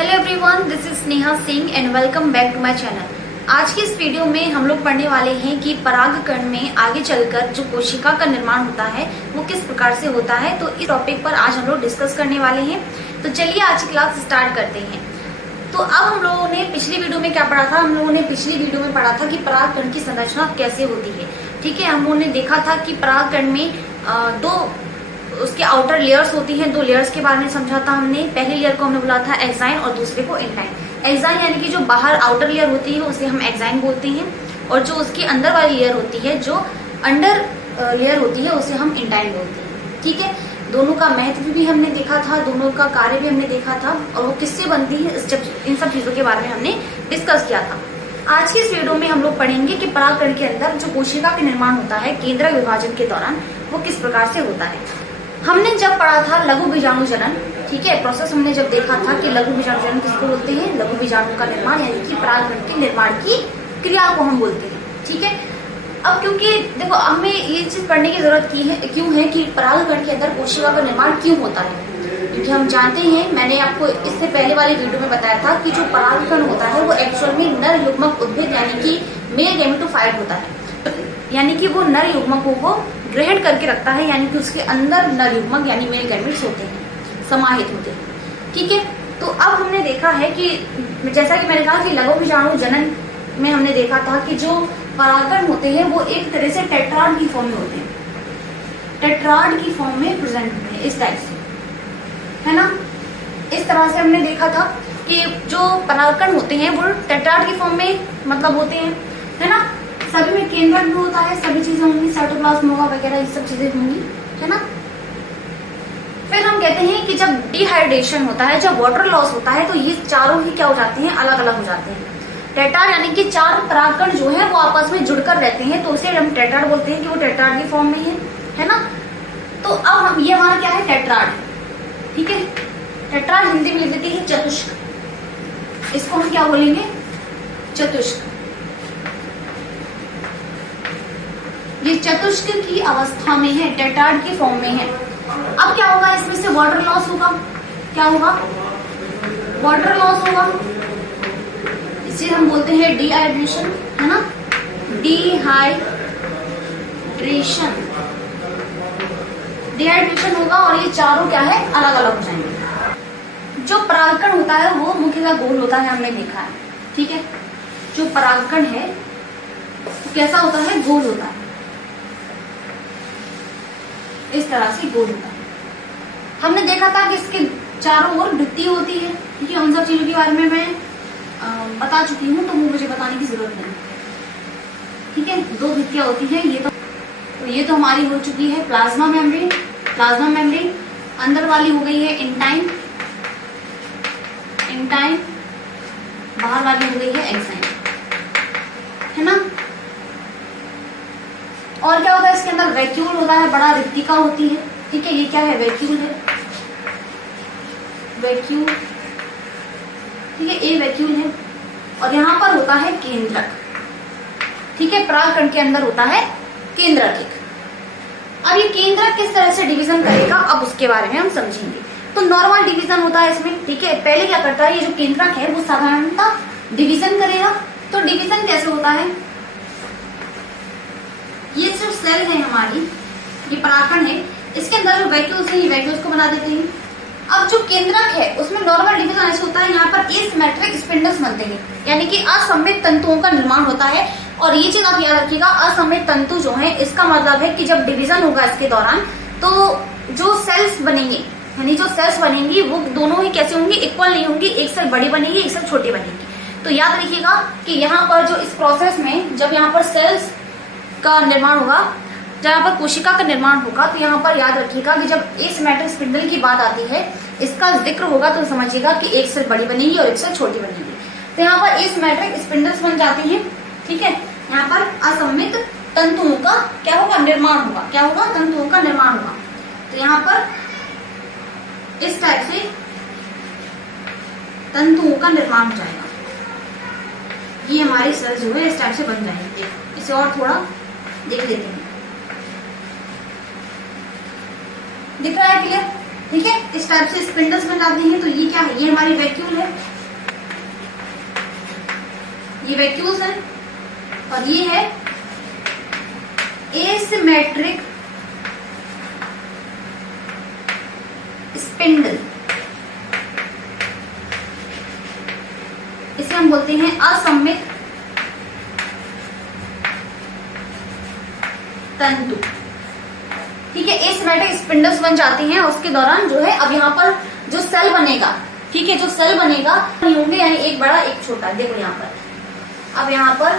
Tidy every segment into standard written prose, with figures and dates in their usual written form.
Hello everyone, this is Sneha Singh and welcome back to my channel. आज की इस video में हम लोग पढ़ने वाले हैं कि परागकण में आगे चलकर जो कोशिका का निर्माण होता है वो किस प्रकार से होता है। तो इस टॉपिक पर आज हम लोग डिस्कस करने वाले हैं। तो चलिए आज की क्लास स्टार्ट करते हैं। तो अब हम लोगों ने पिछली वीडियो में क्या पढ़ा था? हम लोगों ने पिछली वीडियो में पढ़ा था कि परागकण की संरचना कैसे होती है। ठीक है, हम लोगों ने देखा था कि परागकण में दो उसके आउटर लेयर्स होती हैं। दो लेयर्स के बारे में समझा था हमने। पहले लेयर को हमने बोला था एक्साइन और दूसरे को इंटाइन। एक्साइन यानी कि जो बाहर आउटर लेयर होती है उसे हम एक्साइन बोलते हैं, और जो उसकी अंदर वाली लेयर होती है, जो अंडर लेयर होती है, उसे हम इंटाइन बोलते हैं। ठीक है, दोनों का महत्व भी हमने देखा था, दोनों का कार्य भी हमने देखा था, और वो किससे बनती है इन सब चीजों के बारे में हमने डिस्कस किया था। आज की इस वीडियो में हम लोग पढ़ेंगे कि परागकण के अंदर जो कोशिका का निर्माण होता है केंद्रक विभाजन के दौरान, वो किस प्रकार से होता है। हमने जब पढ़ा था लघु बीजाणु जनन, ठीक है, प्रोसेस हमने जब देखा था कि लघु बीजाणु जनन किसको बोलते हैं, लघु बीजाणु का निर्माण यानी कि परागकण के निर्माण की क्रिया को हम बोलते हैं। ठीक है, अब क्योंकि देखो हमें ये चीज पढ़ने की जरूरत क्यों है कि परागकण के अंदर कोशिका का निर्माण क्यों होता है, क्योंकि हम जानते हैं, मैंने आपको इससे पहले वाली वीडियो में बताया था कि जो परागकण होता है वो एक्चुअल में नर युग्मक उद्भिद यानी कि मेल गैमेटोफाइट होता है, यानी कि वो नर युग्मकों को ग्रहण करके रखता है, यानी कि उसके अंदर नर युग्मक यानी मेल गैमेट्स होते हैं, समाहित होते हैं। ठीक है, तो अब हमने देखा है कि जैसा कि मैंने कहा कि लघु बीजाणु जनन में हमने देखा था कि जो परागकण होते हैं वो एक तरह से टेट्राड की फॉर्म में होते हैं, टेट्राड की फॉर्म में प्रेजेंट होते हैं, इस टाइप से, है ना। इस तरह से हमने देखा था कि जो परागकण होते हैं वो टेट्राड की फॉर्म में मतलब होते हैं, है ना। सभी में केंद्रक भी होता है, सभी चीजें होंगी, साइटोप्लाज्म होगा वगैरह, ये सब चीजें होंगी, है ना। फिर हम कहते हैं कि जब डिहाइड्रेशन होता है, जब वाटर लॉस होता है, तो ये चारों ही क्या हो जाते हैं, अलग अलग हो जाते हैं। टेट्राड यानी कि चार परागकण जो है वो आपस में जुड़कर रहते हैं, तो उसे हम टेट्राड बोलते हैं कि वो टेट्राड की फॉर्म में है ना। तो अब हम ये हमारा क्या है, टेट्राड। ठीक है, टेट्राड हिंदी में लिख देते हैं चतुष्क। इसको हम क्या बोलेंगे, चतुष्क। ये चतुष्क की अवस्था में है, टेट्राड की फॉर्म में है। अब क्या होगा, इसमें से वाटर लॉस होगा। क्या होगा, वाटर लॉस होगा, इसे हम बोलते हैं डिहाइड्रेशन, है ना, डिहाइड्रेशन होगा, और ये चारों क्या है, अलग अलग हो जाएंगे। जो परागकण होता है वो मुख्यतः गोल होता है, हमने देखा है। ठीक है, जो परागकण है वो कैसा होता है, गोल होता है, इस तरह से गोल होता है। हमने देखा था कि इसके चारों ओर भित्ति होती है। ठीक है, उन सब चीजों के बारे में मैं बता चुकी हूँ, तो मुझे बताने की जरूरत नहीं। ठीक है, दो भित्तियां होती है, ये तो हमारी हो चुकी है प्लाज्मा मेम्ब्रेन। प्लाज्मा मेम्ब्रेन अंदर वाली हो गई है इंटाइन, बाहर वाली हो गई है एक्साइन, है ना। और क्या होता है, इसके अंदर वैक्यूल होता है, बड़ा रिक्तिका होती है। ठीक है, ये क्या है, वैक्यूल है, वैक्यूल। ठीक है, ये वैक्यूल है, और यहाँ पर होता है केंद्रक। ठीक है, परागकण के अंदर होता है केंद्रक एक। अब ये केंद्रक किस तरह से डिवीजन करेगा, अब उसके बारे में हम समझेंगे। तो नॉर्मल डिवीजन होता है इसमें। ठीक है, पहले क्या करता है, ये जो केंद्रक है वो साधारणतः डिवीजन करेगा। तो डिवीजन कैसे होता है, ये जो सेल है हमारी, ये परागकण है, इसके अंदर जो वैक्यूल्स है, ये वैक्यूल्स को बना देते हैं। अब जो केंद्रक है उसमें नॉर्मल डिवीजन ऐसे होता है, यहाँ पर एसिमेट्रिक स्पिंडल्स बनते हैं, यानी कि असममित तंतुओं का निर्माण होता है। और ये चीज आप याद रखिएगा, असममित तंतु जो है, इसका मतलब है कि जब डिवीजन होगा इसके दौरान, तो जो सेल्स बनेंगे, यानी जो सेल्स बनेंगी वो दोनों ही कैसे होंगी, इक्वल नहीं होंगी। एक सेल बड़ी बनेगी, एक सेल छोटी बनेगी। तो याद रखिएगा कि यहाँ पर जो इस प्रोसेस में जब यहाँ पर सेल्स का निर्माण होगा, जहाँ पर कोशिका का निर्माण होगा, तो यहाँ पर याद रखिएगा कि जब एसिमेट्रिक स्पिंडल की बात आती है, इसका जिक्र होगा, तो समझिएगा कि एक सेल बड़ी बनेगी और एक सेल छोटी बनेगी। तो यहाँ पर एसिमेट्रिक स्पिंडल्स बन जाती हैं। ठीक है, यहाँ पर असममित तंतुओं का क्या होगा, निर्माण होगा। क्या होगा, तंतुओं का निर्माण होगा। तो यहाँ पर इस टाइप से तंतुओं का निर्माण हो जाएगा। ये हमारी सेल्स जो है इस टाइप से बन जाएंगे। इसे और थोड़ा देख लेते हैं, दिख रहा है क्लियर। ठीक है, इस टाइप से स्पिंडल्स बन जाते हैं। तो ये क्या है, ये हमारी वैक्यूल है। ये वैक्यूल्स है और ये है एसिमेट्रिक स्पिंडल। इसे हम बोलते हैं असममित तंतु। ठीक है, एसिमेट्रिक स्पिंडल्स बन जाती हैं। उसके दौरान जो है अब यहाँ पर जो सेल बनेगा, ठीक है, जो सेल बनेगा होंगे यानी एक बड़ा एक छोटा। देखो यहाँ पर अब यहाँ पर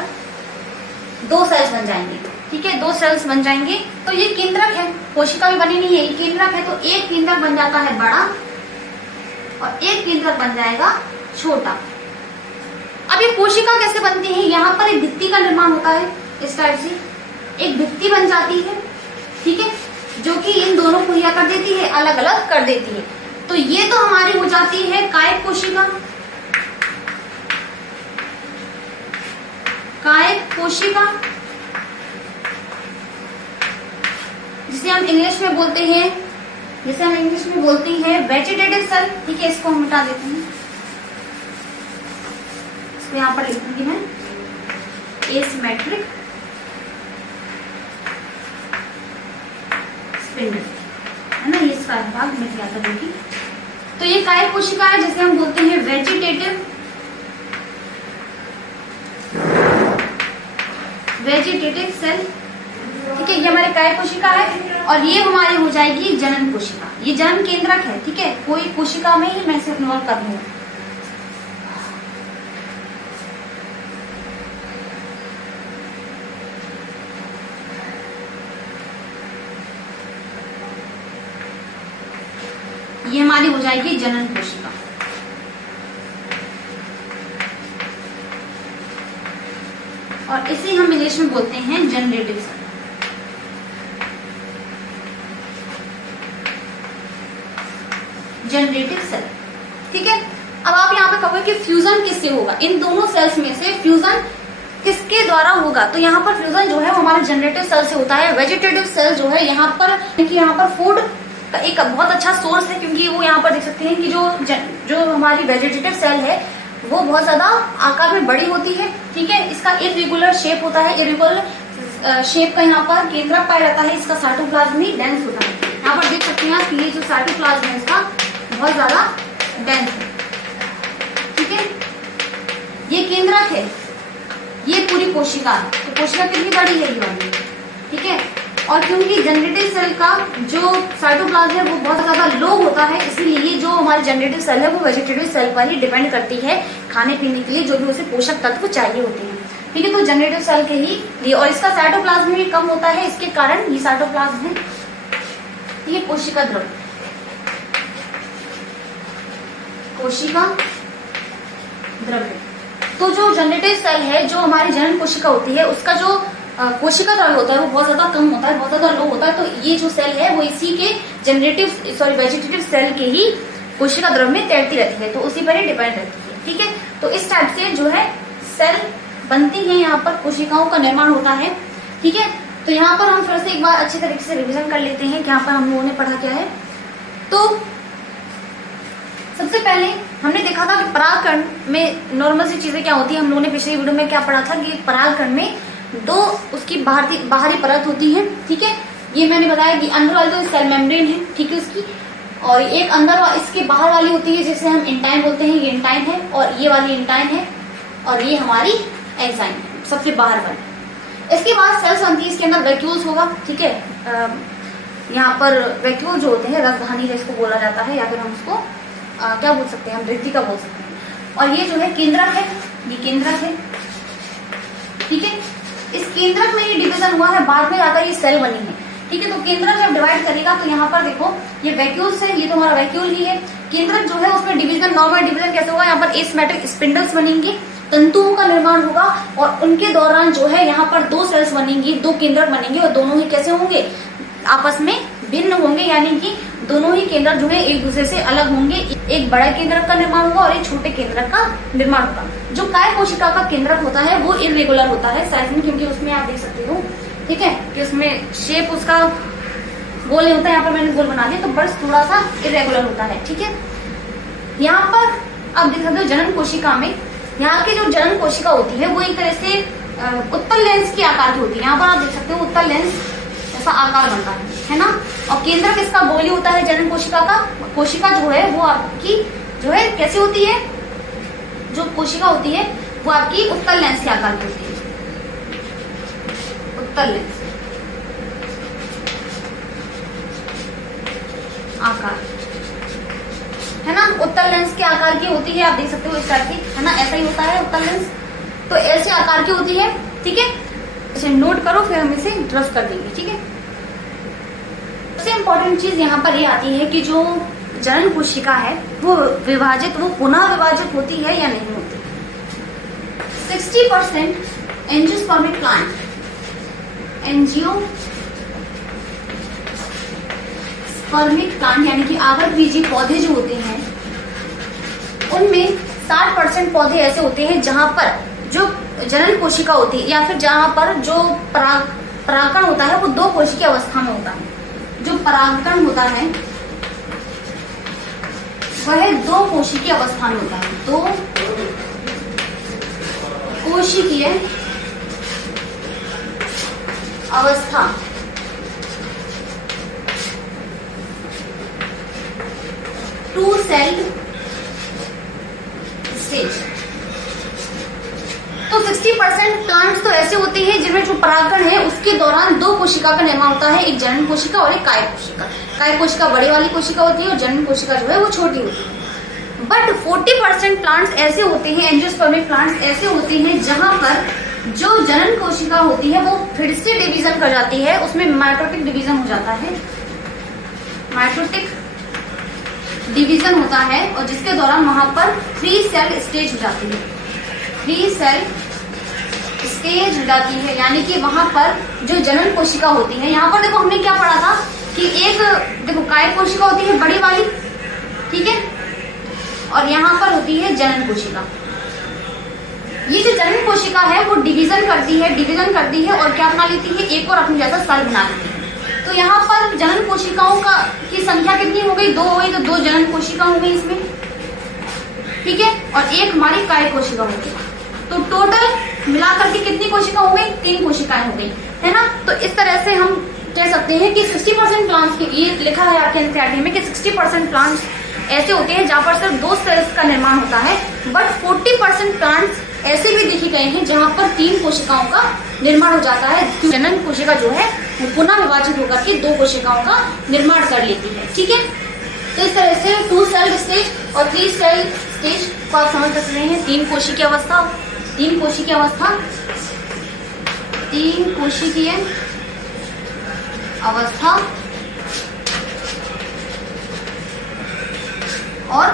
दो सेल्स बन जाएंगे। ठीक है, दो सेल्स बन जाएंगे। तो ये केंद्रक है, कोशिका भी बनी नहीं है, ये केंद्रक है। तो एक केंद्रक बन जाता है बड़ा और एक केंद्रक बन जाएगा छोटा। अब ये कोशिका कैसे बनती है? यहाँ पर एक भित्ति का निर्माण होता है, इस टाइप से एक भित्ति बन जाती है। ठीक है, जो कि इन दोनों को क्या कर देती है, अलग अलग कर देती है। तो ये तो हमारी हो जाती है कायिक कोशिका। कायिक कोशिका जिसे हम इंग्लिश में बोलते हैं, वेजिटेटिव सेल। ठीक है, इसको हम मिटा देते हैं। इसको यहां पर लिखूंगी मैं एसिमेट्रिक स्पिंडल, है ना, ये इसका भाग मिट गया था देखिए। तो ये कायिक कोशिका है जिसे हम बोलते हैं वेजिटेटिव सेल। ठीक है, ये हमारी कायिक कोशिका है और ये हमारी हो जाएगी जनन कोशिका। ये जनन केंद्रक है। ठीक है, कोई कोशिका में ही मैं इसे इन्वॉल्व कर लूंगा। ये हमारी हो जाएगी जनन कोशिका। और इसे हम इंग्लिश में बोलते हैं जनरेटिव सेल। Generative cell. ठीक है, अब आप यहाँ पे कहोगे कि फ्यूजन किससे होगा? इन दोनों सेल्स में से फ्यूजन किसके द्वारा होगा? तो यहाँ पर फ्यूजन जो है वो हमारे जनरेटिव सेल से होता है। वेजिटेटिव सेल जो है यहाँ पर, देखिए यहाँ पर फूड का एक बहुत अच्छा सोर्स है, क्योंकि वो यहाँ पर देख सकते हैं कि जो हमारी वेजिटेटिव सेल है वो बहुत ज्यादा आकार में बड़ी होती है। ठीक है, इसका इरेगुलर शेप होता है। इरेगुलर शेप का यहाँ पर केंद्रक पाया जाता है। इसका साइटोप्लाज्म भी डेंस होता है। यहाँ पर देख सकते हैं कि ये जो साइटोप्लाज्म है इसका बहुत ज्यादा डेंस है। ठीक है, ये केंद्रक है, ये पूरी कोशिका है। तो कोशिका कितनी बड़ी है ये वाली? ठीक है, और क्योंकि जनरेटिव सेल का जो साइटोप्लाज्म है वो बहुत ज्यादा लो होता है, इसीलिए जो हमारी जनरेटिव सेल है वो वेजिटेटिव सेल पर ही डिपेंड करती है खाने पीने के लिए, जो भी उसे पोषक तत्व चाहिए होते हैं। ठीक है, तो जनरेटिव सेल के ही लिए, और इसका साइटोप्लाज्म भी कम होता है, इसके कारण ये साइटोप्लाज्म है। ये कोशिका द्रव्य, कोशिका द्रव्य। तो जो जनरेटिव सेल है, जो हमारी जनन कोशिका होती है, उसका जो कोशिका द्रव्य होता है वो बहुत ज्यादा कम होता है, बहुत ज्यादा लो होता है। तो ये जो सेल है वो इसी के वेजिटेटिव सेल के ही कोशिका द्रव्य में तैरती रहती है, तो उसी पर ही डिपेंड रहती है। ठीक है, तो इस टाइप से जो है सेल बनती है, यहाँ पर कोशिकाओं का निर्माण होता है। ठीक है, तो यहाँ पर हम फिर से एक बार अच्छे तरीके से रिविजन कर लेते हैं कि यहाँ पर हम लोगों ने पढ़ा क्या है। तो सबसे पहले हमने देखा था कि परागकण में नॉर्मल सी चीजें क्या होती है। हम लोगों ने पिछले वीडियो में क्या पढ़ा था कि परागकण में दो उसकी बाहरी परत होती है। ठीक है, ये मैंने बताया कि अंदर वाली तो सेल मेम्ब्रेन है, ठीक है, उसकी, और एक अंदर इसके बाहर वाली होती है जिसे हम इंटाइन बोलते हैं। ये इंटाइन है और ये वाली इंटाइन है और ये हमारी एक्साइन है, सबसे बाहर वाली। इसके बाद सेल्स बनती है, इसके अंदर वैक्यूल्स होगा। ठीक है, यहाँ पर वैक्यूल जो होते हैं, रसधानी जिसको बोला जाता है, या फिर हम उसको क्या बोल सकते हैं, हम वृत्तिका बोल सकते हैं। और ये जो है केंद्रक है, ये केंद्रक है। ठीक है, इस केंद्रक में ये डिवीजन हुआ है, बाद में जाकर ये सेल बनी है। ठीक है, तो केंद्रक जब डिवाइड करेगा तो यहाँ पर देखो ये वैक्यूल्स है, ये तो हमारा वैक्यूल ही है। केंद्रक जो है उसमें डिवीजन, नॉर्मल डिवीजन कैसे होगा, यहाँ पर एसिमेट्रिक स्पिंडल्स बनेंगे, तंतुओं का निर्माण होगा, और उनके दौरान जो है यहाँ पर दो सेल्स बनेंगी, दो केंद्रक बनेंगे, और दोनों ही कैसे होंगे, आपस में भिन्न होंगे, यानी कि दोनों ही केंद्रक जो है एक दूसरे से अलग होंगे। एक बड़ा केंद्रक का निर्माण होगा और एक छोटे केंद्रक का निर्माण होगा। जो काय कोशिका का केंद्रक होता है वो इरेगुलर होता है साइज में, क्योंकि उसमें आप देख सकते हो, ठीक है, कि उसमें शेप उसका गोल नहीं होता है। यहाँ पर मैंने गोल बना दिया, तो बस थोड़ा सा इरेगुलर होता है। ठीक है, यहाँ पर आप देख सकते हो जनन कोशिका में यहाँ की जो जनन कोशिका होती है वो एक तरह से उत्तल लेंस के आकार की होती है। यहाँ पर आप देख सकते हो उत्तल लेंस ऐसा आकार बनता है ना। और केंद्र किसका गोली होता है जनन कोशिका का। कोशिका जो है वो आपकी जो है कैसी होती है, जो कोशिका होती है वो आपकी उत्तल लेंस के आकार की होती है, उत्तल लेंस आकार है ना, उत्तल लेंस के आकार की होती है। आप देख सकते हो इस टाइप की है ना, ऐसा ही होता है उत्तल लेंस। तो ऐसे आकार की होती है, ठीक है। इसे नोट करो फिर हम इसे ड्रॉ कर देंगे, ठीक है। सबसे इंपॉर्टेंट चीज यहाँ पर ये आती है कि जो जनन कोशिका है वो पुनः विभाजित होती है या नहीं होती। 60% एंजियोस्पर्मिक प्लांट, एंजियोस्पर्मिक प्लांट यानी कि आवृतबीजी पौधे जो होते हैं उनमें 60% पौधे ऐसे होते हैं जहां पर जो जनन कोशिका होती है या फिर जहां पर जो परागकण होता है वो दो कोशिकीय अवस्था में होता है। जो परागकण होता है वह दो कोशिकीय अवस्था में होता है, दो कोशिकीय अवस्था। Two cell stage. तो 60% प्लांट्स तो ऐसे होते हैं जिनमें जो परागकण है उसके दौरान दो कोशिका का निर्माण होता है, एक जनन कोशिका और एक काय कोशिका। काय कोशिका बड़ी वाली कोशिका होती है और जनन कोशिका जो है वो छोटी होती है। बट 40% प्लांट्स ऐसे होते हैं, एंजियोस्पर्मिक प्लांट्स ऐसे होते हैं जहां पर जो जनन कोशिका होती है वो फिर से डिवीजन कर जाती है, उसमें माइटोटिक डिवीजन हो जाता है, माइटोटिक डिवीजन होता है और जिसके दौरान वहां पर 3 सेल स्टेज हो जाती है, 3 सेल स्टेज हो जाती है। यानी कि वहां पर जो जनन कोशिका होती है, यहाँ पर देखो हमने क्या पढ़ा था कि एक देखो काय कोशिका होती है बड़ी वाली, ठीक है, और यहाँ पर होती है जनन कोशिका। ये जो जनन कोशिका है वो डिवीजन करती है और क्या बना लेती है, एक और अपने जैसा सेल बना लेती है। तो यहाँ पर जनन कोशिकाओं की संख्या कितनी हो गई, 2 हो गई, तो 2 जनन कोशिका हो गई इसमें, ठीक है, और एक हमारी काय कोशिका हो गई। तो टोटल मिलाकर के कितनी कोशिका हो गई, 3 कोशिकाएं हो गई, है ना। तो इस तरह से हम कह सकते हैं कि 60% प्लांट्स की, ये लिखा है आपके एनसीईआरटी में कि 60% प्लांट्स ऐसे होते हैं जहां पर सिर्फ 2 सेल्स का निर्माण होता है। बट 40% प्लांट्स ऐसे भी देखे गए हैं जहां पर 3 कोशिकाओं का निर्माण हो जाता है। जनन कोशिका जो है वो पुनः विभाजित होकर के 2 कोशिकाओं का निर्माण कर लेती है, ठीक है। तो इस तरह से 2 सेल स्टेज और 3 सेल स्टेज को आप समझ सकते हैं। 3 कोशिकीय अवस्था, 3 कोशिकीय अवस्था, 3 कोशिकीय अवस्था और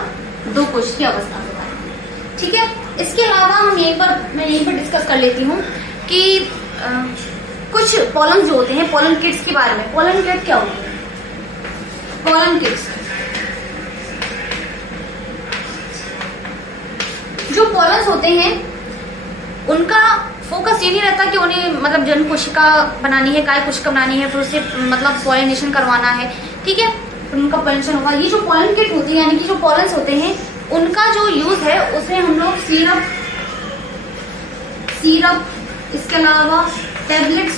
2 कोशिकीय अवस्था, ठीक है। इसके अलावा हम मैं यहीं पर डिस्कस कर लेती हूँ कि कुछ पॉलन जो होते हैं, पॉलन किट्स के बारे में। पॉलन किट क्या होती है, पॉलन किट्स, जो पॉलन्स होते हैं उनका फोकस ये नहीं रहता कि उन्हें मतलब जनन कोशिका बनानी है, काय कोशिका बनानी है, फिर उससे मतलब पॉलिनेशन करवाना है, ठीक है, उनका पॉलिनेशन होगा। ये जो पॉलन किट होती है यानी कि जो पॉलन्स होते हैं उनका जो यूज है उसमें हम लोग सिरप, इसके अलावा टैबलेट्स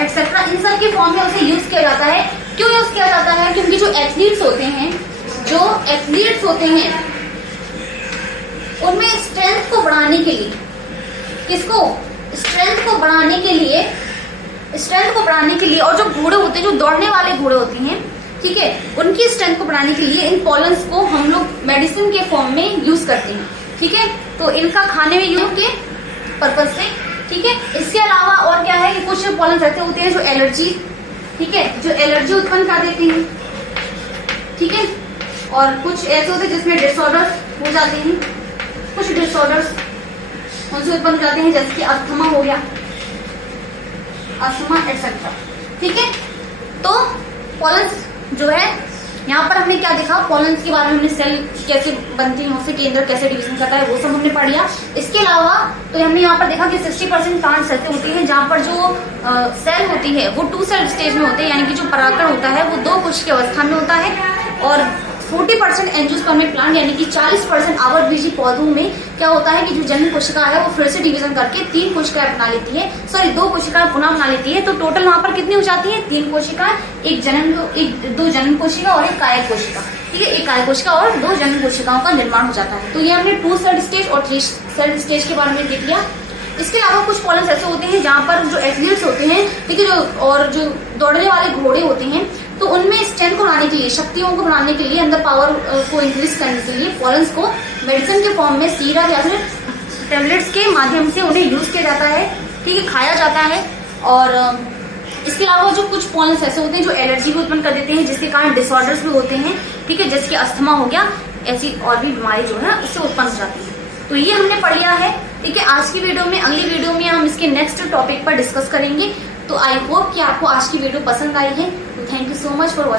एक्सेट्रा इन सब के फॉर्म में उसे यूज किया जाता है। क्यों यूज किया जाता है, क्योंकि जो एथलीट्स होते हैं उनमें स्ट्रेंथ को बढ़ाने के लिए, स्ट्रेंथ को बढ़ाने के लिए और जो घोड़े होते हैं, जो दौड़ने वाले घोड़े होते हैं, ठीक है, उनकी स्ट्रेंथ को बढ़ाने के लिए इन पॉलन्स को हम लोग मेडिसिन के फॉर्म में यूज करते हैं, ठीक है। तो इनका खाने में यूज के पर्पज से, ठीक है। इसके अलावा और क्या है कि कुछ पॉलन्स ऐसे होते हैं जो एलर्जी, ठीक है, जो एलर्जी उत्पन्न कर देते हैं, ठीक है, और कुछ ऐसे होते हैं जिसमें डिसऑर्डर्स हो जाते हैं, कुछ डिसऑर्डर्स उनसे उत्पन्न हो जाते हैं जैसे कि अस्थमा हो गया, अस्थमा एक्सेट्रा, ठीक है। तो पॉलन्स जो है यहाँ पर हमने क्या देखा, पॉलन्स के बारे में हमने सेल कैसे बनती है, उससे केंद्र कैसे डिवीजन करता है, वो सब हमने पढ़ लिया। इसके अलावा तो हमने यहाँ पर देखा कि 60% प्लांट्स ऐसे होते हैं जहाँ पर जो सेल होती है वो 2 सेल स्टेज में होते हैं, यानी कि जो परागकण होता है वो 2 कोशिकीय अवस्था में होता है, और 40% एंजियोस्पर्मिक प्लांट यानी कि 40% आवृतबीजी पौधों में क्या होता है कि जो जनन कोशिका है वो फिर से डिवीजन करके 3 कोशिकाएं बना लेती है, सॉरी 2 कोशिकाएं पुनः बना लेती है। तो टोटल वहां पर कितनी हो जाती है? 3 कोशिकाएं, दो जनन कोशिका और एक काय कोशिका। ठीक है, एक काय कोशिका और 2 जनन कोशिकाओं का निर्माण हो जाता है। तो ये हमने 2 सेल स्टेज और 3 सेल स्टेज के बारे में देख लिया। इसके अलावा कुछ पॉलन्स ऐसे होते हैं जहां पर जो एथलीट्स होते हैं, ठीक है, जो दौड़ने वाले घोड़े होते हैं, तो उनमें स्ट्रेंथ को बढ़ाने के लिए, शक्तियों को बढ़ाने के लिए, अंदर पावर को इंक्रीज करने के लिए पॉलन्स को मेडिसिन के फॉर्म में सीरप या फिर टेबलेट्स के माध्यम से उन्हें यूज किया जाता है, ठीक है, खाया जाता है। और इसके अलावा जो कुछ पॉलन्स ऐसे होते हैं जो एलर्जी भी उत्पन्न कर देते हैं, जिसके कारण डिसऑर्डर्स भी होते हैं, ठीक है, जैसे कि अस्थमा हो गया, ऐसी और भी बीमारी जो है उससे उत्पन्न हो जाती है। तो ये हमने पढ़ लिया है, ठीक है। आज की वीडियो में, अगली वीडियो में हम इसके नेक्स्ट टॉपिक पर डिस्कस करेंगे। तो आई होप कि आपको आज की वीडियो पसंद आई है। तो thank you so much for watching.